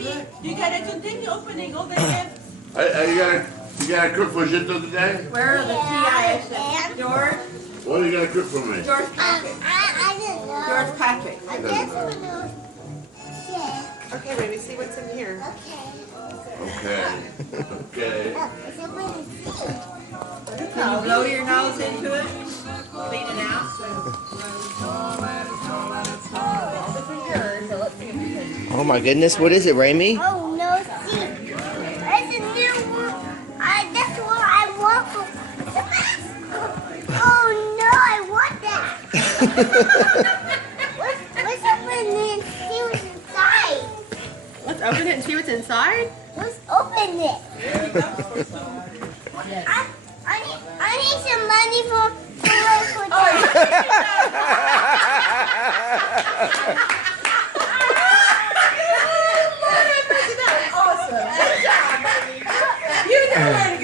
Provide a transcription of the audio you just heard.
You gotta continue opening all the gifts. You gotta cook for Jito today? Where are the TIS? George? What are you gonna cook for me? George Patrick. I didn't know. George Patrick. I just want to check. Okay, baby, see what's in here. Okay. Okay. It's open the sea. Can you blow your nose into it? Clean it out. Oh my goodness, what is it, Raimi? Oh no, see. It's a new one. That's what I want for. Oh no, I want that. Let's open it and see what's inside. Let's open it and see what's inside. Let's open it. I need some money for that. You know where to